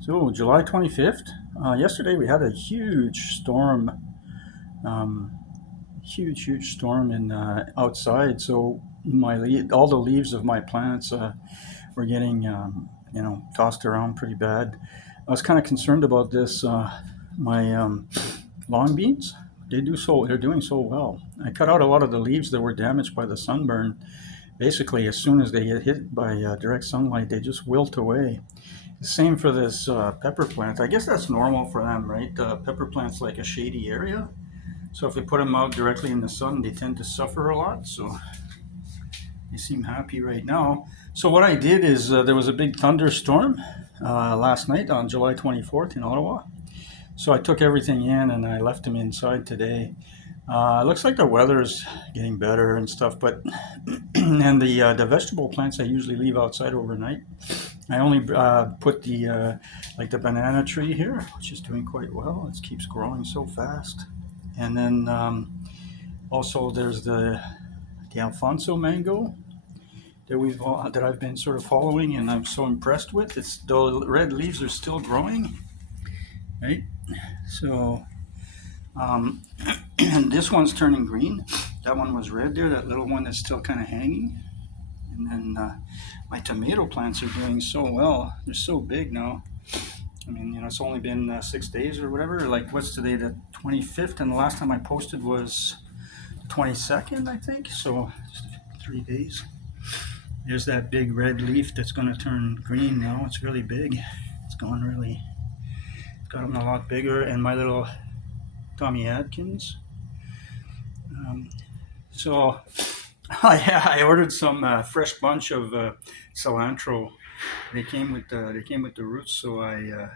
So, July 25th, yesterday we had a huge storm, um, huge storm in outside. So, all the leaves of my plants were getting, tossed around pretty bad. I was kind of concerned about this. My lawn beans, they're doing so well. I cut out a lot of the leaves that were damaged by the sunburn. Basically, as soon as they get hit by direct sunlight, they just wilt away. Same for this pepper plant. I guess that's normal for them, right? Pepper plants like a shady area. So if you put them out directly in the sun, they tend to suffer a lot. So they seem happy right now. So what I did is there was a big thunderstorm last night on July 24th in Ottawa. So I took everything in and I left them inside today. It looks like the weather's getting better and stuff, but and the vegetable plants I usually leave outside overnight. I only put the banana tree here, which is doing quite well. It keeps growing so fast. And then also there's the Alphonso Mango that I've been sort of following, and I'm so impressed with. It's the red leaves are still growing, right? So um, and this one's turning green. That one was red there. That little one is still kind of hanging. And then my tomato plants are doing so well. They're so big now. I mean, it's only been 6 days or whatever. Like, what's today, the 25th? And the last time I posted was the 22nd, I think. So, just 3 days. There's that big red leaf that's going to turn green now. It's really big. It's gotten a lot bigger. And my little Tommy Adkins. Um, so, I ordered some fresh bunch of cilantro. They came with the roots, so I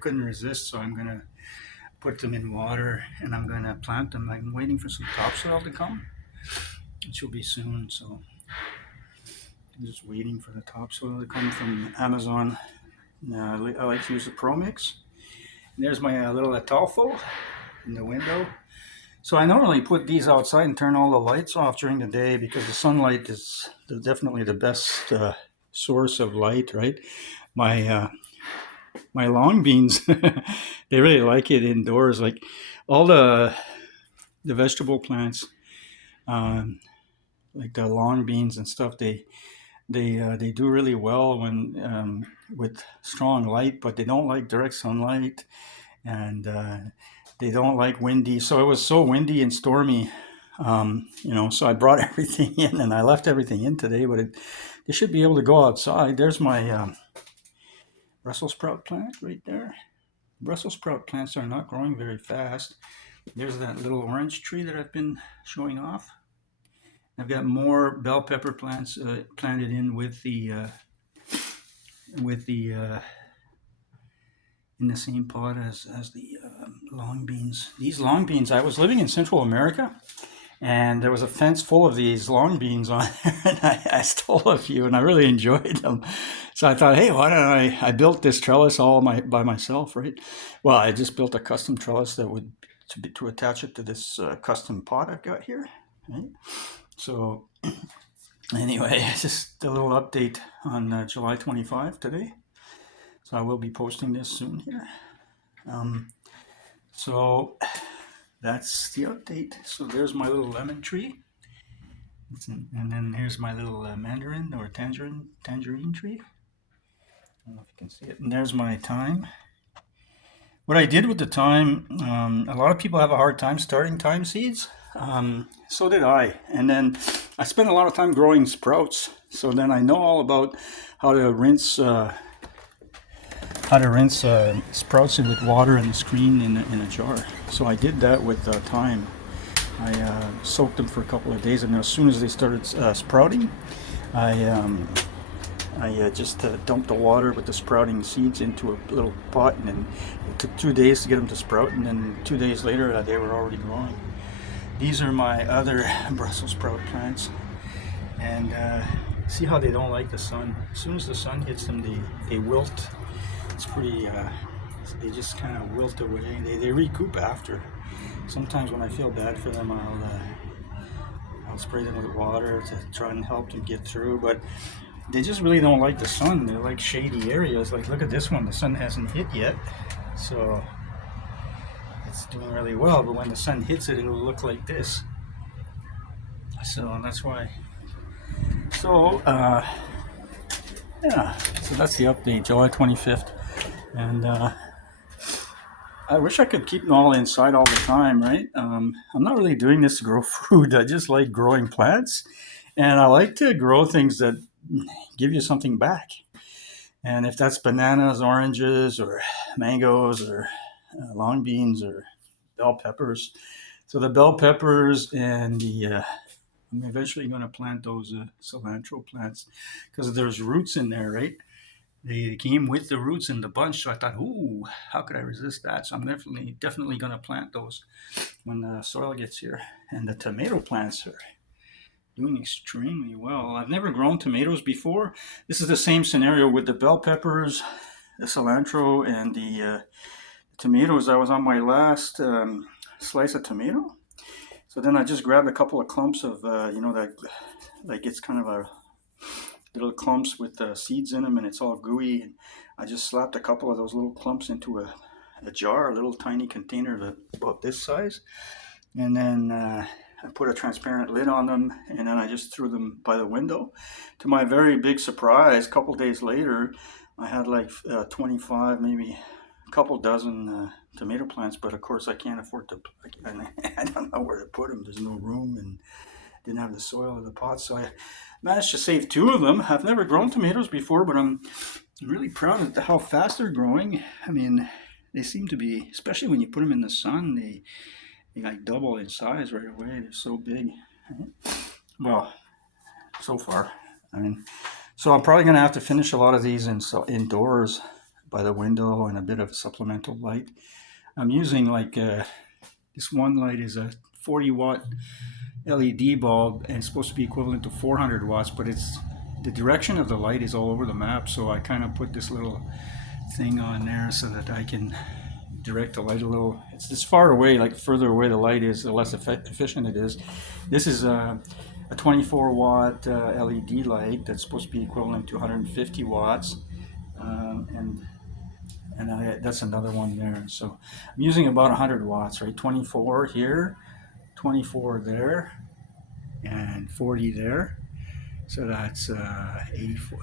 couldn't resist. So I'm gonna put them in water and I'm gonna plant them. I'm waiting for some topsoil to come, which will be soon. So I'm just waiting for the topsoil to come from Amazon. I like to use the Pro Mix. And there's my little Atolfo in the window. So I normally put these outside and turn all the lights off during the day because the sunlight is definitely the best source of light, right? My my long beans, they really like it indoors. Like all the vegetable plants, um, like the long beans and stuff, they do really well when with strong light, but they don't like direct sunlight, and they don't like windy. So it was so windy and stormy, so I brought everything in and I left everything in today, but they should be able to go outside. There's my Brussels sprout plant right there. Brussels sprout plants are not growing very fast. There's that little orange tree that I've been showing off. I've got more bell pepper plants planted in with the in the same pot as the long beans. These long beans, I was living in Central America, and there was a fence full of these long beans on there, and I stole a few, and I really enjoyed them. So I thought, hey, why don't I built this trellis by myself, right? Well, I just built a custom trellis that would to attach it to this custom pot I've got here, right? So anyway, just a little update on July 25 today. So I will be posting this soon here. Um, so that's the update. So there's my little lemon tree. And then here's my little mandarin or tangerine tree. I don't know if you can see it. And there's my thyme. What I did with the thyme, a lot of people have a hard time starting thyme seeds. So did I. And then I spent a lot of time growing sprouts. So then I know all about how to rinse sprouts in with water and the screen in a jar. So I did that with thyme. I soaked them for a couple of days, and as soon as they started sprouting, I just dumped the water with the sprouting seeds into a little pot, and then it took 2 days to get them to sprout, and then 2 days later they were already growing. These are my other Brussels sprout plants, and see how they don't like the sun. As soon as the sun hits them, they wilt. It's pretty, they just kind of wilt away. They recoup after. Sometimes when I feel bad for them, I'll spray them with water to try and help them get through. But they just really don't like the sun. They like shady areas. Like look at this one, the sun hasn't hit yet, so it's doing really well. But when the sun hits it, it'll look like this. So that's why. So yeah, so that's the update, July 25th, and I wish I could keep them all inside all the time, right? I'm not really doing this to grow food. I just like growing plants, and I like to grow things that give you something back. And if that's bananas, oranges, or mangoes, or long beans, or bell peppers. So the bell peppers and the I'm eventually going to plant those cilantro plants because there's roots in there, right? They came with the roots in the bunch, so I thought, ooh, how could I resist that? So I'm definitely going to plant those when the soil gets here. And the tomato plants are doing extremely well. I've never grown tomatoes before. This is the same scenario with the bell peppers, the cilantro, and the tomatoes. I was on my last slice of tomato. So then I just grabbed a couple of clumps of, that like it's kind of a little clumps with seeds in them and it's all gooey. And I just slapped a couple of those little clumps into a jar, a little tiny container about this size. And then I put a transparent lid on them and then I just threw them by the window. To my very big surprise, a couple days later, I had like 25, maybe a couple dozen tomato plants, but of course I can't afford to, I don't know where to put them. There's no room and didn't have the soil of the pot. So I managed to save two of them. I've never grown tomatoes before, but I'm really proud of how fast they're growing. I mean, they seem to be, especially when you put them in the sun, they like double in size right away. They're so big. Well, so far. I mean, so I'm probably going to have to finish a lot of these indoors by the window and a bit of supplemental light. I'm using like this one light is a 40-watt LED bulb and it's supposed to be equivalent to 400 watts, but it's the direction of the light is all over the map. So I kind of put this little thing on there so that I can direct the light a little. It's this far away, like further away the light is, the less efficient it is. This is a 24-watt LED light that's supposed to be equivalent to 150 watts, and that's another one there. So I'm using about 100 watts, right? 24 here, 24 there, and 40 there. So that's 84,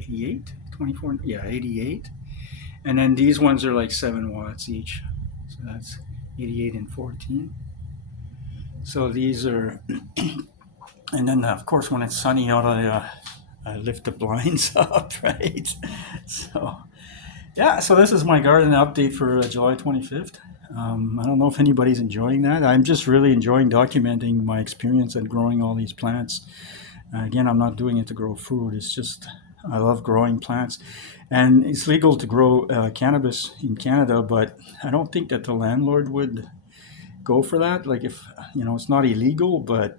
88, 24, yeah, 88. And then these ones are like 7 watts each. So that's 88 and 14. So these are, and then of course when it's sunny out, I lift the blinds up, right? So yeah, so this is my garden update for July 25th. I don't know if anybody's enjoying that. I'm just really enjoying documenting my experience at growing all these plants. Again, I'm not doing it to grow food. It's just, I love growing plants. And it's legal to grow cannabis in Canada, but I don't think that the landlord would go for that. Like if, it's not illegal, but,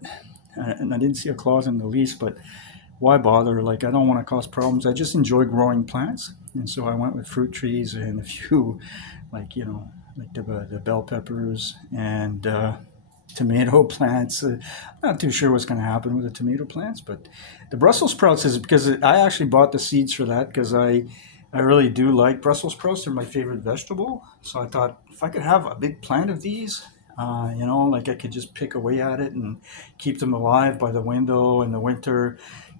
and I didn't see a clause in the lease, but why bother? Like, I don't want to cause problems. I just enjoy growing plants. And so I went with fruit trees and a few, like, like the bell peppers and tomato plants. Not too sure what's going to happen with the tomato plants, but the Brussels sprouts is because I actually bought the seeds for that because I really do like Brussels sprouts. They're my favorite vegetable. So I thought if I could have a big plant of these, like I could just pick away at it and keep them alive by the window in the winter.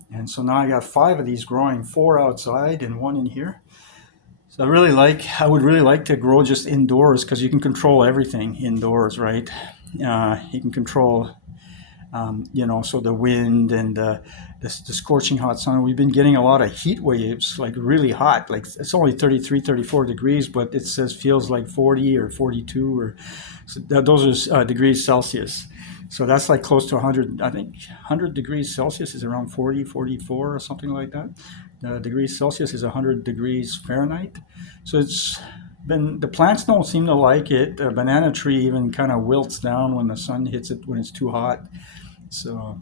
And so now I got 5 of these growing, 4 outside and 1 in here. So I would really like to grow just indoors because you can control everything indoors, right? You can control, so the wind and the scorching hot sun. We've been getting a lot of heat waves, like really hot. Like it's only 33, 34 degrees, but it says feels like 40 or 42 or so those are degrees Celsius. So that's like close to 100, I think 100 degrees Celsius is around 40, 44 or something like that. Degrees Celsius is 100 degrees Fahrenheit. So the plants don't seem to like it. The banana tree even kind of wilts down when the sun hits it when it's too hot. So,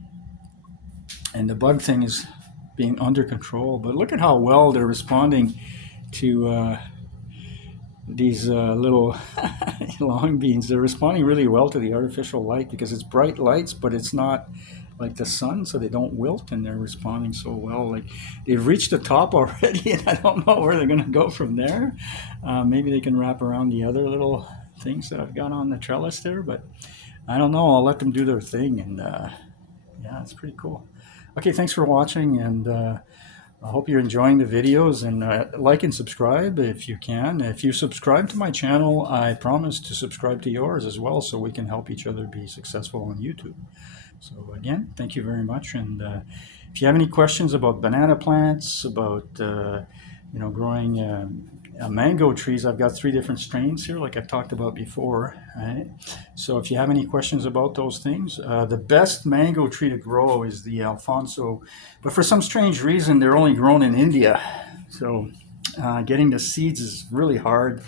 and the bug thing is being under control. But look at how well they're responding to these little long beans. They're responding really well to the artificial light because it's bright lights, but it's not like the sun, so they don't wilt, and they're responding so well. Like they've reached the top already, and I don't know where they're going to go from there. Maybe they can wrap around the other little things that I've got on the trellis there, but I don't know. I'll let them do their thing, and yeah, it's pretty cool. Okay, thanks for watching, and I hope you're enjoying the videos, and like and subscribe if you can. If you subscribe to my channel, I promise to subscribe to yours as well, so we can help each other be successful on YouTube. So again, thank you very much. And if you have any questions about banana plants, about growing mango trees, I've got 3 different strains here, like I've talked about before. Right? So if you have any questions about those things, the best mango tree to grow is the Alphonso, but for some strange reason, they're only grown in India. So getting the seeds is really hard.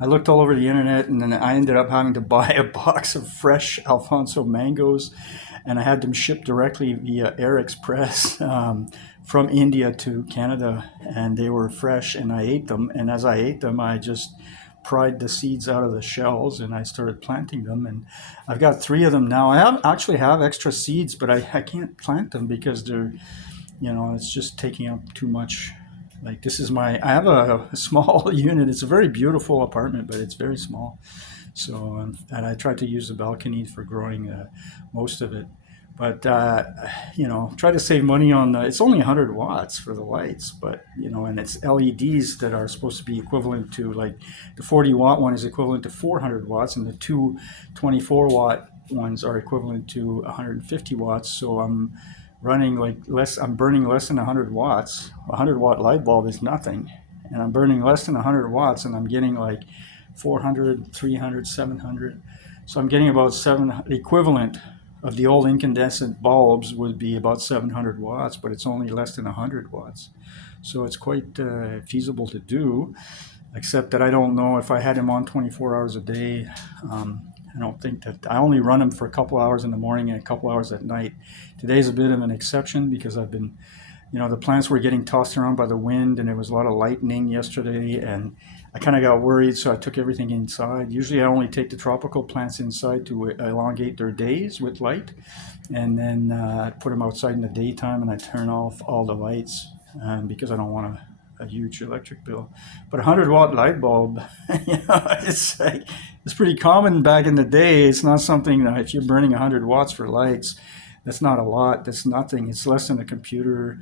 I looked all over the internet, and then I ended up having to buy a box of fresh Alphonso mangoes, and I had them shipped directly via Air Express from India to Canada, and they were fresh, and I ate them. And as I ate them, I just pried the seeds out of the shells, and I started planting them. And I've got 3 of them now. I actually have extra seeds, but I can't plant them because they're, it's just taking up too much. Like this is I have a small unit. It's a very beautiful apartment, but it's very small. So, and I tried to use the balcony for growing most of it. But, try to save money on it's only 100 watts for the lights, but, and it's LEDs that are supposed to be equivalent to, like, the 40-watt one is equivalent to 400 watts, and the two 24-watt ones are equivalent to 150 watts. So I'm running I'm burning less than 100 watts. A 100-watt light bulb is nothing. And I'm burning less than 100 watts, and I'm getting like 400, 300, 700. So I'm getting about equivalent of the old incandescent bulbs would be about 700 watts, but it's only less than 100 watts. So it's quite feasible to do, except that I don't know if I had them on 24 hours a day. I don't think that I only run them for a couple hours in the morning and a couple hours at night. Today's a bit of an exception because I've been, the plants were getting tossed around by the wind, and there was a lot of lightning yesterday, and I kind of got worried, so I took everything inside. Usually I only take the tropical plants inside to elongate their days with light, and then put them outside in the daytime, and I turn off all the lights because I don't want a huge electric bill. But a 100-watt light bulb, it's pretty common back in the day. It's not something that if you're burning 100 watts for lights, that's not a lot. That's nothing. It's less than a computer.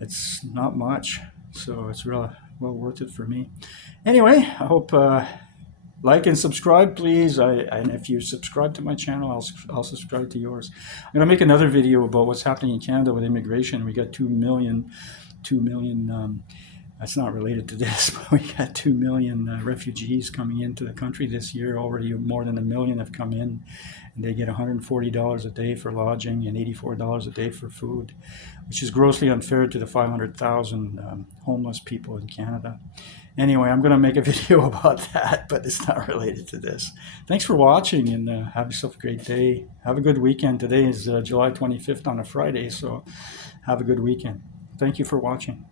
It's not much. So it's real well worth it for me. Anyway, I hope like and subscribe, please. And if you subscribe to my channel, I'll subscribe to yours. I'm going to make another video about what's happening in Canada with immigration. We got 2 million, that's not related to this, but we got 2 million refugees coming into the country this year. Already more than 1 million have come in, and they get $140 a day for lodging and $84 a day for food, which is grossly unfair to the 500,000 homeless people in Canada. Anyway, I'm going to make a video about that, but it's not related to this. Thanks for watching, and have yourself a great day. Have a good weekend. Today is July 25th on a Friday, so have a good weekend. Thank you for watching.